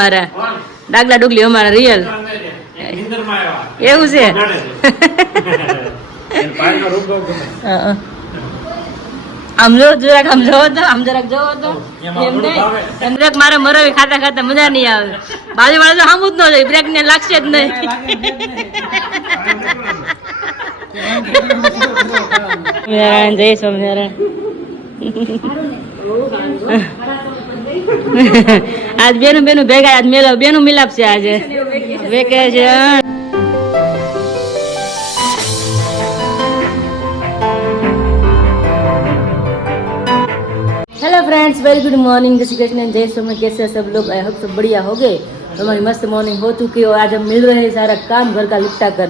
મારા ડાગલા ડુગલી અમારા રિયલ એવું છે. આમ જો જરાક આમ જોવો તો આમ જરાક જોવો તો એમ જરાક મારે મરવી ખાતા ખાતા મજા નહીં આવે. બાજુ વાળા તો સામું જ ન જાય, બ્રેક ને લાગશે જ નહીં. જય સ્વામિનારાયણ. આજ બેનું બેનું ભેગા, આજ મેલો બેનું મિલાપ છે. આજે vacation. Hello friends, very good morning. जय श्री कृष्ण, जय सोम. कैसे सब लोग? आई होप सब बढ़िया हो गए. हमारी मस्त मॉर्निंग हो चुकी है और आज हम मिल रहे हैं सारा काम घर का निपटा कर.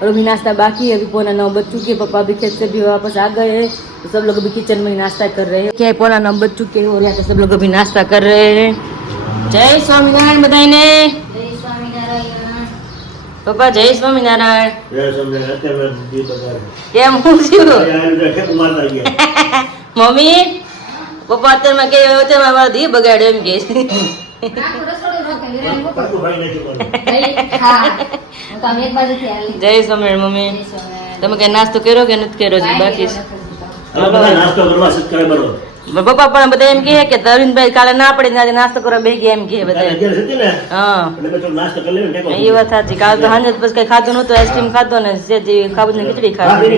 और अभी नाश्ता बाकी है. अभी 8:45 बज चुके हैं. पापा भी खेत से भी वापस आ गए हैं तो सब लोग अभी किचन में नाश्ता कर रहे हैं. क्या 8:45 बज चुके हैं और यहाँ पे सब लोग अभी नाश्ता कर रहे हैं. जय स्वामीनारायण बताइने. जय स्वामीनारायण पापा. जय स्वामीनारायण. जय स्वामीनारायण. કેમ હું છું મમ્મી? પપ્પા અત્યારમાં કે મારા ધી બગાડ્યો એમ કે જય સ્વામિનારાયણ. મમ્મી તમે કઈ નાસ્તો કર્યો કે નથી કર્યો? છે બાકી પપ્પા પણ બધા એમ કે તરુણભાઈ કાલે ના પડી આજે નાસ્તો કરવા બે ગયા એમ કે બધા. હા એ વાત સાચી. કાલે તો સાંજે પછી કઈ ખાધું નતું, આઈસ્ક્રીમ ખાધો ને ખાવું ને ખીચડી ખાધી.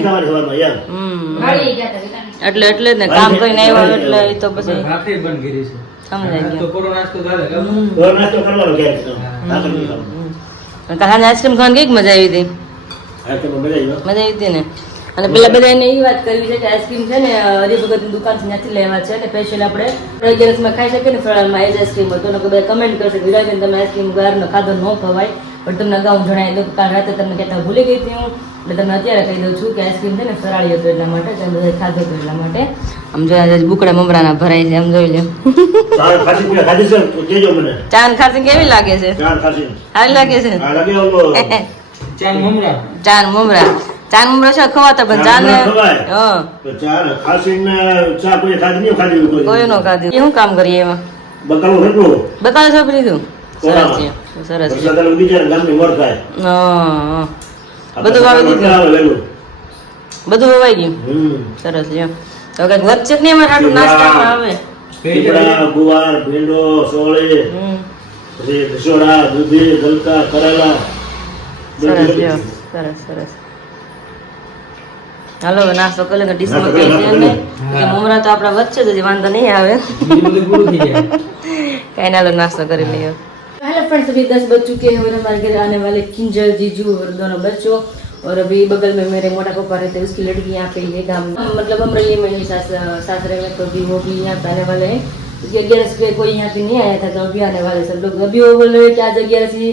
એટલે જ ને કામ કરીને આવ્યા એટલે એ તો પછી સમજાય ગયું. આઈસ્ક્રીમ ખાવાની કઈક મજા આવી હતી. મજા આવી હતી ને. અને પેલા બધા એને એ વાત કરવી છે કે આઈસ્ક્રીમ છે ને હરિભગતની દુકાનથી ત્યાંથી લેવા છે. અને સ્પેશિયલ આપણે 11 ખાઈ શકીએ ને ફળામાં એ જ આઈસ્ક્રીમ હતો. બધા કમેન્ટ કરશે વિરાજબેન તમે આઈસ્ક્રીમ બહારનો ખાધો ન ખવાય. પણ તમને અગાઉ જણાવી દઉં કે કાલ રાતે તમને કહેતા ભૂલી ગઈ હતી હું. એટલે તમને અત્યારે કહી દઉં છું કે આઈસ્ક્રીમ છે ને ફરાળી હતો એટલા માટે, તમે બધા ખાધો હતો એટલા માટે. આમ જોયા બુકડા મમરાના ભરાય છે. આમ જોઈ લે. ચાન ખાસી કેવી લાગે છે? સારી લાગે છે. ચાન મમરા શું ખવાતા પણ કોઈ નો ખાધું. શું કામ કરીએ એમાં? બકાલો સોંપી લીધું. સરસ છે, સરસ છે. બધું વાવી દીધું, બધું વવાઈ ગયું. સરસ છે. તો કઈક વચ્ચે જ નહીં અમારે આટલું નાસ્તામાં આવે. ગુવાર, ભીંડો, સોળી, રસોડા, દૂધી, ગલકા, કરેલા. સરસ છે, સરસ સરસ. હાલો નાસ્તો કરી લે. ડીશમાં કઈ છે ને કે મમરા તો આપણા વચ્ચે જ વાંધો નહીં આવે. કઈ ના, नाश्ता कर लिया. हेलो फ्रेंड्स, अभी 10 बज चुके हैं और हमारे घर आने वाले किंजल, जीजू और दोनों बच्चों. और अभी बगल में मेरे मोटा पापा रहते हैं, उसकी लड़की यहाँ पे ये गाँव मतलब अमरेली में ही सासरे में. तो अभी वो भी यहाँ पे आने वाले हैं. 11 पे कोई यहाँ पे नहीं आया था तो अभी आने वाले सब लोग. अभी वो बोल रहे हैं कि आज 11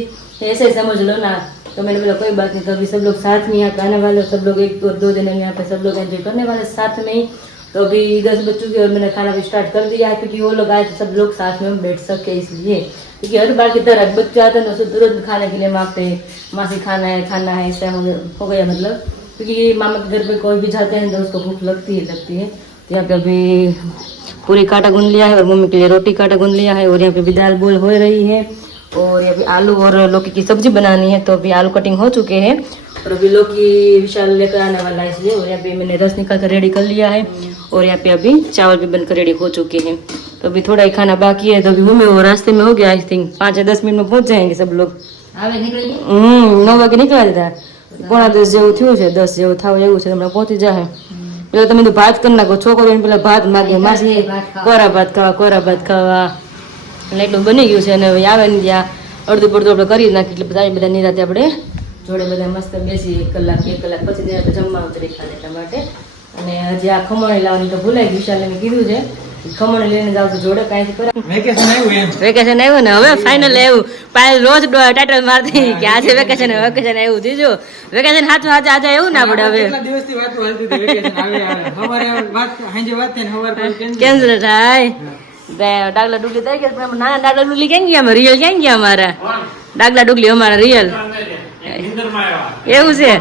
ऐसे ही समझ लो ना. तो मैंने बोला कोई बात नहीं. तो अभी सब लोग साथ में यहाँ पे आने वाले. सब लोग 1-2 दिन यहाँ पे सब लोग एंजॉय करने वाले साथ में ही. तो अभी 10 बज चुके और मैंने खाना भी स्टार्ट कर दिया है क्योंकि वो लोग आए तो सब लोग साथ में बैठ सके इसलिए. क्योंकि हर बार की तरह बच्चे आते हैं ना तो तुरंत खाने के लिए मांगते हैं, मासी खाना है ऐसा हो गया मतलब. क्योंकि मामा के घर पे कोई भी जाते हैं तो उसको भूख लगती है. तो यहाँ पे अभी पूरी काटा गूंद लिया है और मम्मी के लिए रोटी काटा गूंद लिया है. और यहाँ पे भी दाल बोल हो रही है और यहाँ पे आलू और लौकी की सब्जी बनानी है. तो अभी आलू कटिंग हो चुके हैं और अभी लौकी विशाल लेकर आने वाला है इसलिए. और यहाँ पे मैंने रस निकाल कर रेडी कर लिया है और यहाँ पे अभी चावल भी बनकर रेडी हो चुके हैं. तो अभी थोड़ा ही खाना बाकी है. तो अभी मम्मी वो रास्ते में हो गया. आई थिंक 5-10 मिनट में पहुंच जाएंगे सब लोग. 9 वागे निकला था. 9:45 જેવું થયું છે, 10 જેવું થાવ એવું છે. હમણાં પહોંચી જાય. પેલા તમે તો ભાત કરી નાખો. છોકરીઓને પેલા ભાત માગે માસી કોરા ભાત ખાવા એટલે એટલું બની ગયું છે. અને આવે ને ત્યાં અડધું પડધું આપણે કરી નાખીએ એટલે બધા નિરાતે આપણે જોડે બધા મસ્ત બેસી 1 કલાક પછી નિરાતે જમવા ઉતરી ખાને એટલા માટે. અને હજી આ ખમણ લાવવાની તો ભૂલાઈ ગયું. વિશાલે મેં કીધું છે ખમણ લઈને જાવ તો જોડે કાંઈ કરે. વેકેશન આવ્યું ને હવે ફાઇનલ આવ્યું. પાયલ રોજ ટાઇટલ મારતી કે આજે વેકેશન આવ્યું. જીજો વેકેશન સાચું આજે એવું ના પડે. હવે કેન્સલ થાય. ડાગલા ડુગલી થઈ ગયા. નાના ડાગલા ડુગલી ક્યાં ગયા? રિયલ ક્યાં ગયા? અમારા ડાગલા ડુગલી અમારા રિયલ એવું છે.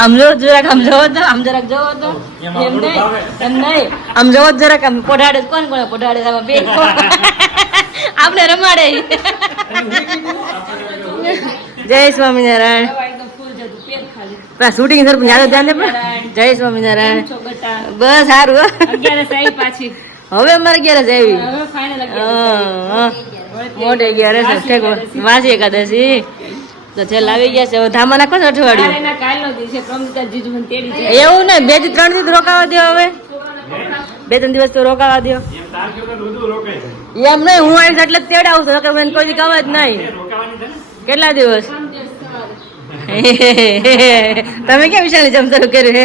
આમ જો જરાક આમ જોવો તો આમ જરાક જોવો તો એમ નહીં આમ જોવો જરાક આમ પોઢાડે કોણ કોણ પોઢાડે આમાં બે આપણે રમાડે જય સ્વામિનારાયણ શૂટિંગ સર યાદ ધ્યાન દે જય સ્વામિનારાયણ બસ સારું હવે અમારે ક્યારે આવી મોટે અગિયાર વાસી એકાદશી તો છેલ્લે આવી ગયા છે હવે ધામા નાખો ને અઠવાડિયું એવું ને 2 થી 3 દિવસ રોકાવા દો હવે 2-3 દિવસ તો રોકાવા દો એમ નહીં હું આવીશ એટલે તેડાવું છું કોઈ કવ જ નહીં કેટલા દિવસ તમે કેમ વિશાળી જમતરું કર્યું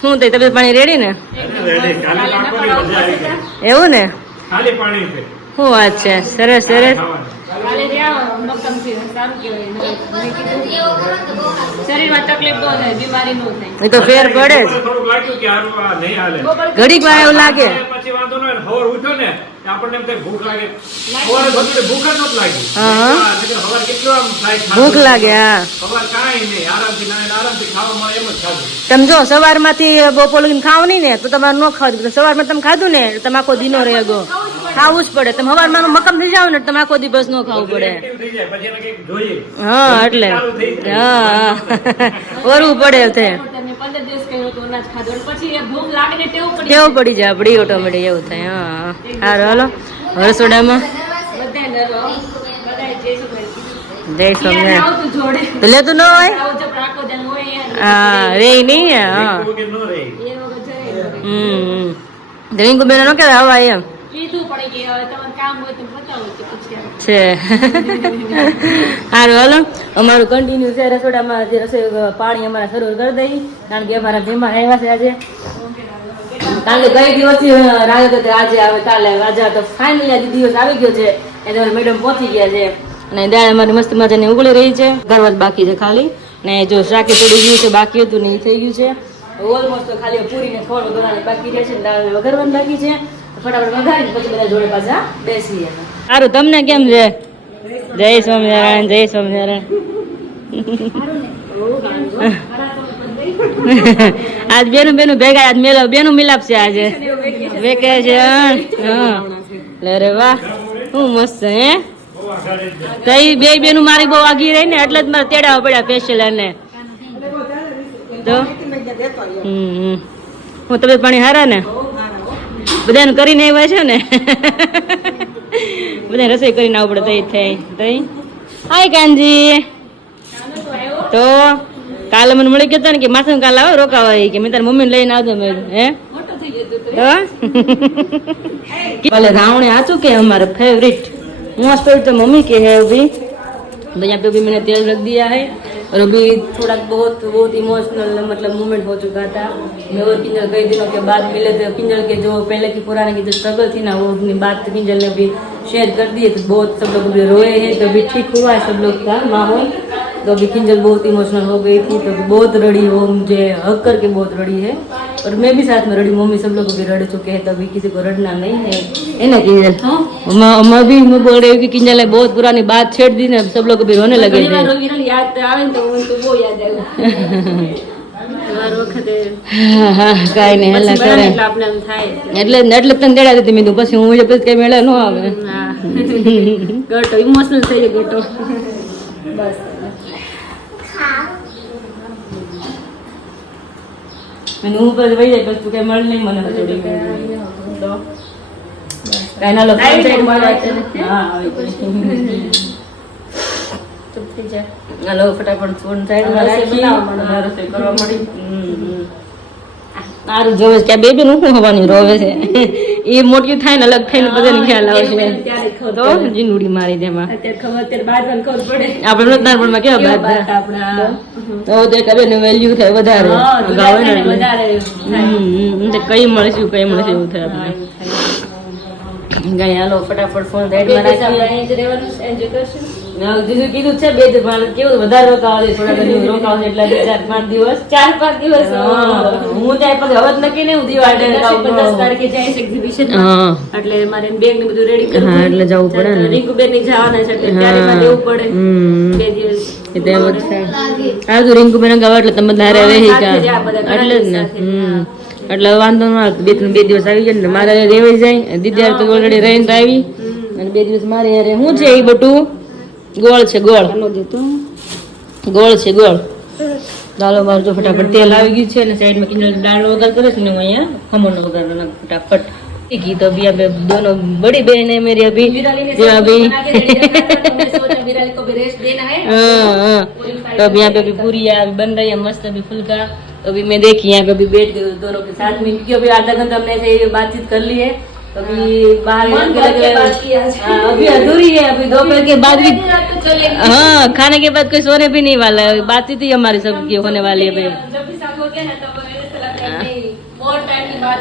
શું થઈ તબિયત પાણી રેડી ને એવું ને શું વાત છે સરસ સરસ એ તો ફેર પડે ઘડીક વાર એવું લાગે ભૂખ લાગે હા તમે જો સવાર માંથી બપોર લગીને ખાવ નહીં ને તો તમારે ન ખાવું સવારમાં તમે ખાધું ને તમે આખો દીનો રહે ગો ખાવું જ પડે તમે સવારમાં મક્કમ થઈ જાવ ને તમે આખો દિવસ ન ખાવું પડે હા એટલે હા ઓરવું પડે ટેવ પડી જાય આપડી ઓટોમેટિક એવું થાય હા સારું હાલો રસોડામાં જય સ્વામિનારાયણ લેતું ન હોય હા રે નહીં હા રિંકુ બેન નો કે હવા એમ છે સારું હાલો અમારું કન્ટિન્યુ છે રસોડામાં જે રસોઈ પાણી અમારા શરૂ કરી દઈ કારણ કે અમારા મહેમાન આવ્યા છે આજે કારણ કે ગઈ દિવસથી રાહ હતો આજે આવે કાલે આજે તો ફાઇનલી આજે દિવસ આવી ગયો છે એટલે મેડમ પહોંચી ગયા છે અને દાળ અમારી મસ્ત મજાની ઉગળી રહી છે ઘરવા જ બાકી છે ખાલી ને જો શાકી થોડું ગયું છે બાકી હતું ને એ થઈ ગયું છે ઓલમોસ્ટ તો ખાલી પૂરી ને ખોળ બનાવવાની બાકી રહે છે ને દાળ વઘારવાની બાકી છે ફટાફટ વઘારીને પછી બધા જોડે પાછા બેસીએ સારું તમને કેમ છે જય સ્વામિનારાયણ જય સ્વામિનારાયણ આજ બેનું બેનું ભેગા આજ મેલો બેનું મિલાપ છે આજે વેકેશન હા અરે વાહ શું મસ્ત હે કઈ બે બેનું મારી બહુ આગી રહી ને એટલે જ મારે તેડાવા પડ્યા સ્પેશિયલ એને તો હું તબિયત પાણી હારા ને બધાને કરીને આવ્યા છે ને બધા રસોઈ કરીને આવવું પડે તઈ થઈ તઈ હાય કાનજી તો કાલે મને મળી ગયો ને કે માસમ કાલે આવો રોકાવા કે મેં તારી મમ્મીને લઈને આવજો મેં હે ભલે રાવણે આચું કે हमारा फेवरेट मोस्ट तो मम्मी के है अभी तो यहाँ पे भी मैंने तेल रख दिया है और अभी थोड़ा बहुत इमोशनल मतलब मोमेंट हो चुका था मैं और किंजल कई दिनों के बाद मिले थे किंजल के जो पहले की पुराने की जो स्ट्रगल थी ना वो अपनी बात किंजल ने भी शेयर कर दी है तो बहुत सब लोग अभी रोए हैं तो अभी ठीक हुआ है सब लोग का माहौल तो अभी किंजल बहुत इमोशनल हो गई थी तो बहुत रड़ी वो मुझे हक करके बहुत रड़ी है और मैं भी साथ में रड़ी मम्मी सब लोग भी रड़ चुके हैं तभी किसी को रड़ना नहीं है ना किंजल मैं भी मैं बोल रही हूँ कि किंजल ने बहुत पुरानी बात छेड़ दी ना सब लोग भी रोने लगे थे કઈ નહીં એટલે કરે એટલે એટલે તને તેડા દીધી મીધું પછી હું પછી કઈ મેળા ન આવે ગટો ઇમોશનલ થઈ ગયો ગટો બસ મેં હું પર વઈ જાય પછી તું કઈ મળ નહીં મને થોડી તો કઈ ના લોકો સાઈડ માં હા ચૂપ થઈ જા હાલો ફટાફટ ફોન સાઈડમાં રાખી રસોઈ કરવા મળી સારું જોવે છે કે બેબી નું શું હવાની રોવે છે એ મોટી થાય ને અલગ થઈને બધાને ખ્યાલ આવશે તો જીનુડી મારી દેમાં આપણે નાનપણમાં કેવા બાદ તો તે કબે ને વેલ્યુ થાય વધારે ગાવે ને કઈ મળશું એવું થાય આપણે ગઈ હાલો ફટાફટ ફોન સાઈડમાં રાખી જીજુ કીધું છે 2 દિવસ મારે કેવું વધારે રોકાવા દે થોડા ઘણી રોકાવા એટલે 4-5 દિવસ 4-5 દિવસ હું જાય પછી હવે નક્કી નહીં હું દિવાળી 10 તારીખે જાય છે એક્ઝિબિશન એટલે મારે બેગ ને બધું રેડી કરવું એટલે જવું પડે ને રીંકુ બેન ની જવાના છે એટલે ત્યારે માં દેવું પડે 2 દિવસ એટલે એમ જ થાય આ તો રીંકુ બેન ગાવ એટલે તમે ધારે વેહી કા એટલે જ ને એટલે વાંધો ન આવે 2 દિવસ આવી જાય ને મારે રેવાઈ જાય દીદી તો ઓલરેડી રહીને તો આવી અને 2 દિવસ મારે યાર શું છે એ બટું ગોળ છે ગોળ છે ગોળ દાલો માર જો ફટાફટ તેલ આવી ગયું છે અને સાઈડમાં કિંજલ દાળ વઘાર કરે છે ને હું અહીંયા ખમણનો વઘાર કરું ફટાફટ की तो अभी अब दोनों बड़ी बहन है मेरी अभी जो अभी विराली को भी रेस्ट देना है तो अभी यहाँ पे अभी पूरी अभी बन रही है मस्त अभी फुल्का तो अभी मैं देखी यहाँ पे अभी बैठ गई दोनों के साथ में क्योंकि अभी आधा घंटा हमने ऐसे बातचीत कर ली है अभी बाहर अभी अधूरी है अभी दोपहर के बाद भी हाँ खाने के बाद कोई सोने भी नहीं वाला है बातचीत ही हमारी सबकी होने वाली है भाई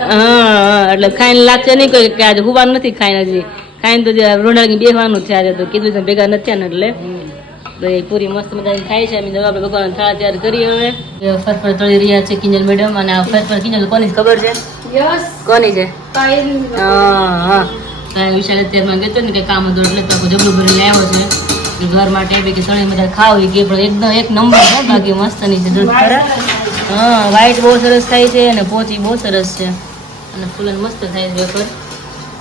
હા એટલે ખાઈને લાગશે નહીં કોઈ કે આજે હુવાનું નથી ખાઈને હજી ખાઈને તો રોંડાળી બેસવાનું છે આજે તો કીધું છે ભેગા નથી ને એટલે પૂરી મસ્ત મજાની થાય છે અમે આપણે ભગવાન થાળા તૈયાર કરી હવે ફરફર તળી રહ્યા છે કિંજલ મેડમ અને આ ફરફર કિંજલ કોની ખબર છે કોની છે હા વિશાલ અત્યારમાં ગયો ને કે કામ હતું એટલે તો જબલું ભરીને આવ્યો છે ઘર માટે બી કે તળી મજા ખાવી કે પણ એકદમ એક નંબર છે બાકી મસ્તની છે દૂધ હા વ્હાઈટ બહુ સરસ થાય છે અને પોચી બહુ સરસ છે અને ફૂલન મસ્ત થાય છે વેફર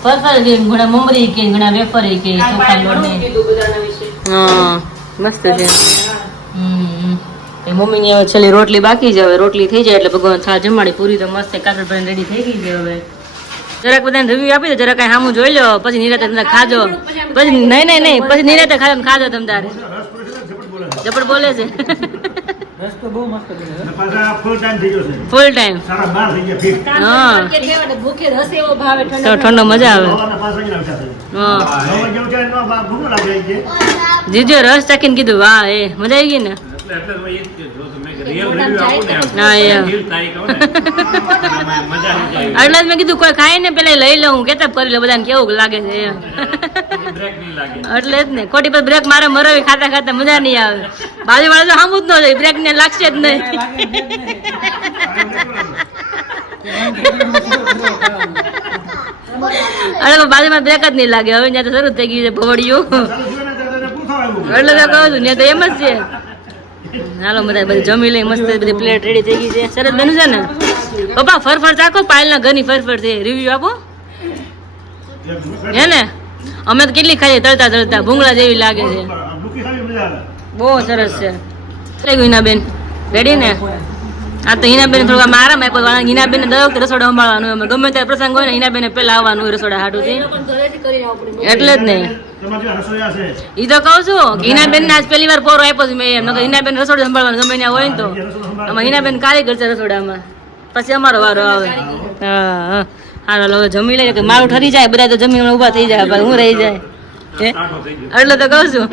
ફરફર કે ઘણા મમરી કે ઘણા વેફર કે ચોખા લોટની હા મસ્ત છે મમ્મી ની હવે છેલ્લી રોટલી બાકી છે હવે રોટલી થઈ જાય એટલે ભગવાન છા જમાડી પૂરી તો મસ્ત કાકડ ભરીને રેડી થઈ ગઈ છે હવે જરાક બધાને રિવ્યુ આપી દો જરા કઈ સામું જોઈ લો પછી નિરાતે તમે ખાજો પછી નહીં પછી નિરાતે ખાજો તમે તારે જબડ બોલે છે ફૂલ ટાઈમ તો ઠંડો મજા આવે જીજો રસ ચાખીને કીધું વાહ એ મજા આવી ગઈ ને એટલે મેં કીધું કોઈ ખાય ને પેલા લઈ લઉં કેતા કરી લે બધાને કેવું લાગે છે એટલે જ ને ખોટી પર બ્રેક મારે મરવી ખાતા ખાતા મજા નહીં આવે બાજુ વાળા તો સામું જ ન જાય બ્રેક ને લાગશે જ નહીં અરે બાજુમાં બ્રેક જ નહીં લાગે હવે ત્યાં તો શરૂ થઈ ગયું છે ભવડિયું એટલે તો કહું છું ને તો એમ જ છે હાલો બધા બધી જમી લઈ મસ્ત બધી પ્લેટ રેડી થઈ ગઈ છે સરસ બન્યું છે ને પપ્પા ફરફર ચાખો પાયલના ઘરની ફરફર છે રિવ્યુ આપો હે ને અમે તો કેટલી ખાઈએ તળતા તળતા ભૂંગળા જેવી લાગે છે બહુ સરસ છે હિનાબેન રેડી ને આ તો હિનાબેન થોડું આરામ આપ્યો હિનાબેન દર વખતે રસોડા સંભાળવાનું અમે ગમે ત્યારે પ્રસંગ હોય ને હિનાબેન પેલા આવવાનું હોય રસોડા હાટુથી એટલે જ ને ઈ તો કહું છું હિનાબેન ને આજ પહેલી વાર પોરો આપ્યો મેં એમ હિનાબેન રસોડું સંભાળવાનું ગમે ત્યાં હોય ને તો આમાં હિનાબેન કારીગર છે રસોડામાં પછી અમારો વારો આવે હા હાલો હવે જમી લઈએ કે મારું ઠરી જાય બધા તો જમીન ઉભા થઈ જાય હું રહી જાય એટલે તો કહું છું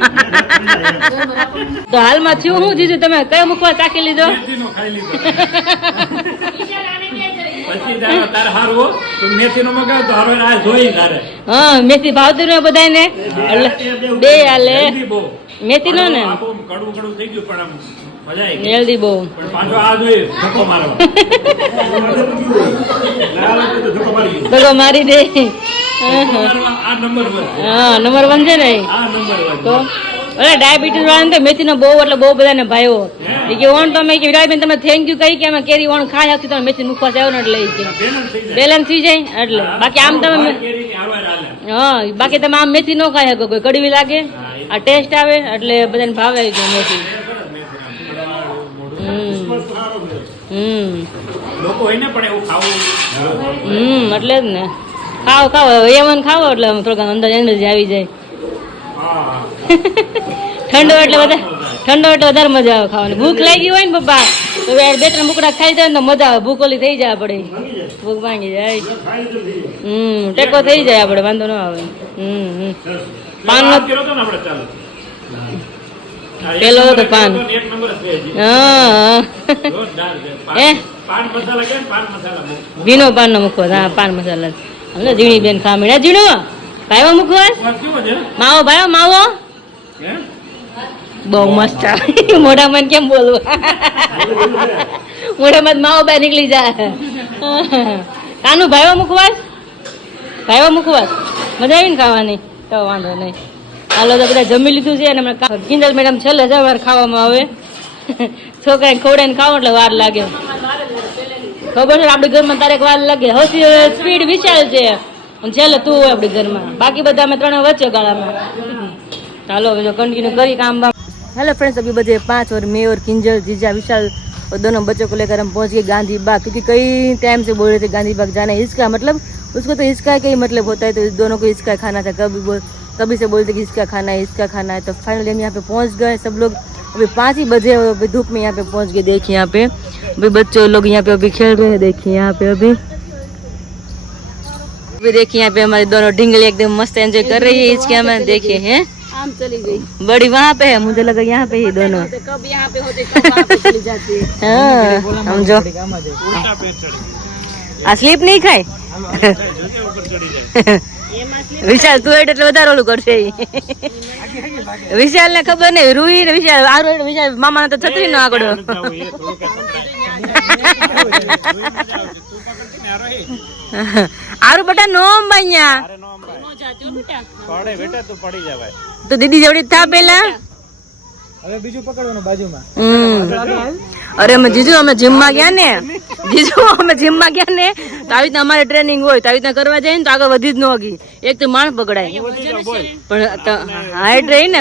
તો હાલમાં થયું હું જીજુ તમે કયો મુખવા ચાખી લીધો હા મેથી ભાવતી ને બધાને બે હાલે મેથી નો ને હેલ્ધી બહુ ધક્કો મારી દે હા નંબર 1 છે ને તો અરે ડાયાબિટીસ વાળા ને મેથી નો બહુ એટલે બહુ બધા ને ભાઈઓ એ કે ઓન તમે કે વિરાજબેન તમે થેન્ક યુ કહી કે અમે કેરી ઓન ખાઈ શકતી તમે મેથી મુખવા આવ્યો ને એટલે કે બેલેન્સ થઈ જાય એટલે બાકી આમ તમે હા બાકી તમે આમ મેથી ન ખાઈ શકો કોઈ કડવી લાગે આ ટેસ્ટ આવે એટલે બધાને ભાવે છે મેથી એટલે જ ને ખાવ એમાં ખાવો એટલે થોડોક અંદર એનર્જી આવી જાય ઠંડો એટલે વધારે મજા આવે ખાવાની ભૂખ લાગી હોય ને પપ્પા તો 2-3 મુકડા ખાઈ જાય ને તો મજા આવે ભૂખ ઓલી થઈ જાય આપણે ભૂખ ભાંગી જાય ટેકો થઈ જાય આપણે વાંધો ન આવે પાન પેલો તો પાન હા ભીનો પાન નો મૂકવો હા પાન મસાલા ઝીણી બેન ખામીડા ઝીણો ભાઈઓ મૂકવા માવો બહુ મસ્ત આવે મોઢામાં કેમ બોલવું મોઢામાં માવો બહાર નીકળી જાય કાનું ભાઈવા મુખવાસ મજા આવી ને ખાવાની તો વાંધો નહીં હાલો તો બધા જમી લીધું છે અને કિંજલ મેડમ છેલ્લે જવાર ખાવામાં આવે છોકરાને ખવડાવીને ખાવ એટલે વાર લાગે ખબર છે આપણા ઘરમાં તારે વાર લાગે હસી સ્પીડ વિશાલ છે છેલ્લે તું હોય આપણી ઘરમાં બાકી બધા અમે ત્રણ વચ્ચે ગાળામાં ચાલો હવે कंटिन्यू करी काम वाम। हेलो फ्रेंड्स, अभी बजे 5 और मैं और किंजल जीजा विशाल और दोनों बच्चों को लेकर हम पहुंच गए गांधी बाग, क्योंकि कई टाइम से बोल रहे थे गांधी बाग जाना है। इसका मतलब उसको तो इसका का ही मतलब होता है, तो दोनों को इसका खाना था। कभी से बोलते कि इसका खाना है। तो फाइनली हम यहाँ पे पहुँच गए सब लोग। अभी 5 ही बजे और अभी धूप में यहाँ पे पहुँच गए। देखिए यहाँ पे अभी बच्चे लोग यहाँ पे अभी खेल रहे हैं। देखिए यहाँ पे अभी देखिए यहाँ पे हमारी दोनों ढिंगली एकदम मस्त एंजॉय कर रही है। इसके हमें देखिए हैं आम चली गई, बड़ी वहाँ पे है, मुझे लगा यहाँ पे ही दोनों कब यहाँ पे होते कब वहाँ पे चली जाती है। हाँ हम जो स्लीप नहीं खाए વિશાલ તું એટલે વધારે ઓલું કરશે વિશાલ ને ખબર નહીં રૂહી ને વિશાલ આરો વિશાલ મામા તો છત્રી નો આગળ આરો બેટા નો અંબાઈયા તો દીદી જોડી થા પેલા હવે બીજું પકડવાનું બાજુમાં। અરે અમે જીજુ અમે જીમમાં ગયા ને તો આવી રીતના અમારે ટ્રેનિંગ હોય તો આવી રીતના કરવા જાય ને તો આગળ વધી જ ન હોગી। એક તો માણ પકડાય પણ હાઈટ રહી ને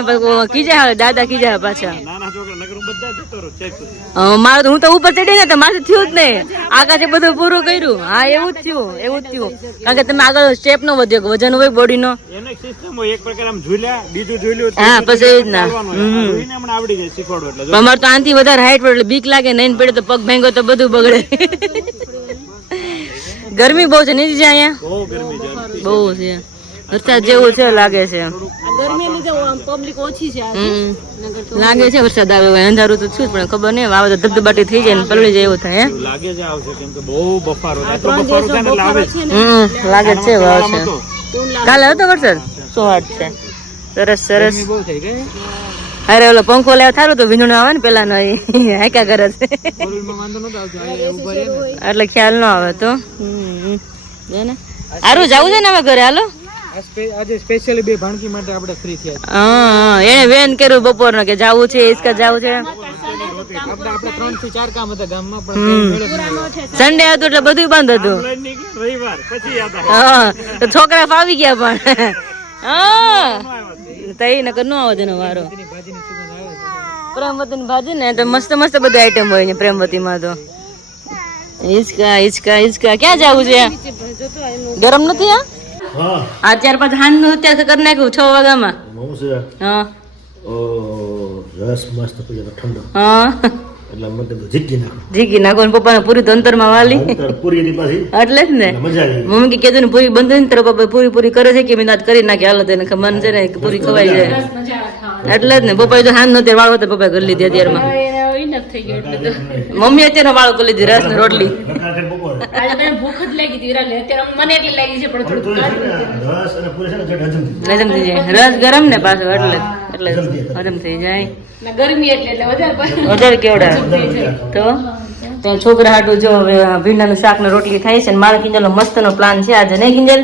કીજા આવે દાદા કીજા પાછા મારે તો હું તો ઉપર ચડી ને તો મારે થયું જ નહીં, આકાશે બધું પૂરું કર્યું। હા એવું જ થયું કારણ કે તમે આગળ સ્ટેપ નો વધ્યો વજન હોય બોડી નો હા પછી એ જ ના અમારે તો આનથી વધારે હાઈટ પડે એટલે બીક લાગે, નહીં પડે તો પગ ભાંગો તો બધું બગડે। ગરમી બહુ છે નહીં જાય અહીંયા બહુ છે, વરસાદ જેવું છે લાગે છે, લાગે છે વરસાદ આવે અંધારું તો છું પણ ખબર નહીં આવે તો ધબધબાટી થઈ જાય ને પલળી જાય એવું થાય લાગે છે વાવ છે। કાલે હતો વરસાદ 108 છે સરસ અરે ઓલો પંખો લેવા થારું તો વિંધણું આવે ને પેલા નો હાકા કરે છે એટલે ખ્યાલ ન આવે તો સારું જવું છે ને હવે ઘરે હાલો આજે સ્પેશિયલી બે ભાણકી માટે આપણે ફ્રી થયા। હા એને વેન કર્યું બપોર નો કે જાવું છે ઇસકા જાવું છે આપણે 3 થી 4 કામ હતા ગામમાં પણ સન્ડે હતું એટલે બધું બંધ હતું રવિવાર પછી હા તો છોકરા ફાવી ગયા પણ હા તઈ નકર નો આવે તેનો વારો। પ્રેમવતી ની ભાજી ને તો મસ્ત બધી આઈટમ હોય ને પ્રેમવતી માં તો હિચકા ક્યાં જાવું છે ગરમ નથી આ 4-5 હાન નું અત્યારે કરી નાખ્યું 6 વાગ્યામાં હા રસ મસ્ત ઠંડો હા એટલે મત જીકી નાખો પપ્પા પૂરી તો અંતર માં વાલી એટલે જ ને મમ્મી કે કીધું ને પૂરી બંધ ને તારા પપ્પા પૂરી કરે છે કે મેં નાત કરી નાખી હાલો તેને મન છે ને પૂરી ખવાઈ જાય એટલે જ ને પપ્પા તો હાન નો ત્યારે વાળો તો પપ્પા કરી લીધી અત્યારમાં મમ્મી અત્યારે વાળો કરી લીધી રસ ને રોટલી ભૂખ જ લાગી હતી અત્યારે મને એટલી લાગી છે પણ થોડું હજમ થઈ જાય રસ ગરમ ને પાછો એટલે હજમ થઈ જાય ગરમી એટલે વધારે કેવડા તો છોકરા હાટું જો ભીંડાનું શાક ને રોટલી થાય છે. મારા કિંજલ મસ્ત નો પ્લાન છે આજે, નહીં કિંજલ?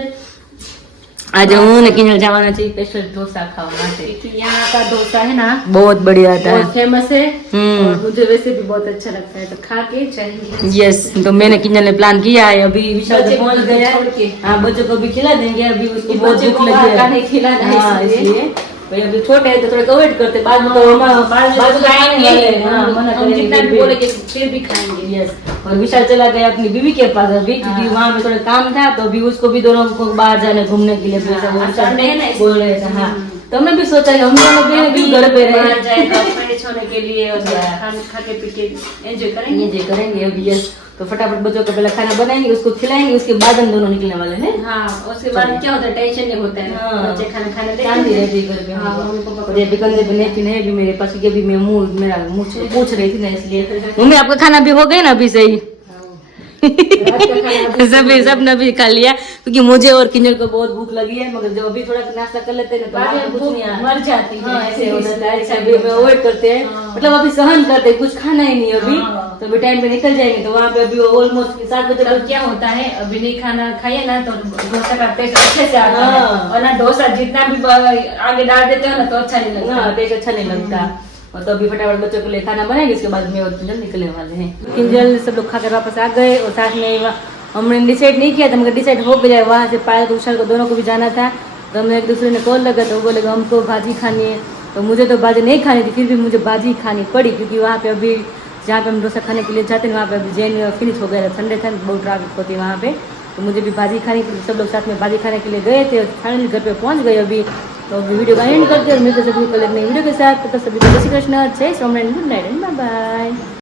आज હું ને કિંજલ જવાના છે स्पेशल डोसा खाने માટે। यहाँ का डोसा है ना बहुत बढ़िया आता है, बहुत फेमस है और मुझे वैसे भी बहुत अच्छा लगता है, तो खा के चाहिए। यस तो मैंने किंजल ने प्लान किया है, अभी विशाल से पहुंच गया। हाँ बच्चों को भी खिला देंगे, अभी उसको बहुत भूख लगी है खिलाना है इसलिए भाई अभी छोटे है तो थोड़ा अवॉइड करते, बाद में तो खाएंगे जितना भी बोले कि फिर भी खाएंगे। यस और विशाल चला गया अपनी बीवी के पास अभी, क्योंकि वहाँ पे थोड़ा काम था तो अभी उसको भी दोनों को बाहर जाने घूमने के लिए बोल रहे थे। हाँ तो हमने भी सोचा कि हम दोनों भी घर पे रह जाएगा फ्रेश होने के लिए और खा के पी के एंजॉय करेंगे अभी। यस तो फटाफट बच्चों को पहले खाना बनाएंगे, उसको खिलाएंगे, उसके बाद हम दोनों निकलने वाले हैं। हाँ उसके बाद क्या होता है टेंशन नहीं होता है, बच्चे खाना शांति रहती है घर पे। अभी कंधे पे नेपकिन है भी मेरे पास, क्योंकि अभी मैं मेरा मुंह पूछ रही थी ना, इसलिए मम्मी आपका खाना भी हो गया ना अभी सही? सबने भी खा लिया क्योंकि मुझे और किंजल को बहुत भूख लगी है, मगर जब अभी थोड़ा नाश्ता कर लेते हैं तो कुछ नहीं मर जाती है, ऐसे हो जाता है। अभी अवॉइड करते हैं, मतलब अभी सहन करते हैं, कुछ खाना ही नहीं अभी, तो अभी टाइम पे निकल जाएंगे। तो वहाँ पे अभी ऑलमोस्ट 7 बजे तक क्या होता है, अभी नहीं खाना खाइए ना तो डोसा का टेस्ट अच्छे से आता है, और ना डोसा जितना भी आगे डाल देते हो ना तो अच्छा नहीं लगता, टेस्ट अच्छा नहीं लगता। और तो अभी फटाफट बच्चों के लिए खाना बनाएंगे, इसके बाद मैं और किंजल निकलने वाले हैं। किंजल सब लोग खाकर वापस आ गए, और साथ में हमने डिसाइड नहीं किया था, मगर डिसाइड हो गया। वहाँ से पायल को विशाल को दोनों को भी जाना था, तो हमें एक दूसरे ने कॉल लगा, तो वो बोले हमको भाजी खानी है। तो मुझे तो भाजी नहीं खानी थी, फिर भी मुझे भाजी खानी पड़ी, क्योंकि वहाँ पे अभी जहाँ पे हम डोसा खाने के लिए जाते हैं वहाँ पे अभी जैन फिनिश हो गया था, संडे था, बहुत ट्रैफिक होती है वहाँ पे, तो मुझे भी भाजी खानी थी। सब लोग साथ में भाजी खाने के लिए गए थे, फाइनली घर पे पहुँच गए अभी। तो अभी वीडियो का एंड करते हैं और मिलते सभी कल एक नई वीडियो के साथ। तो सभी को जय श्री कृष्ण, जय Swaminarayan, good night and bye bye.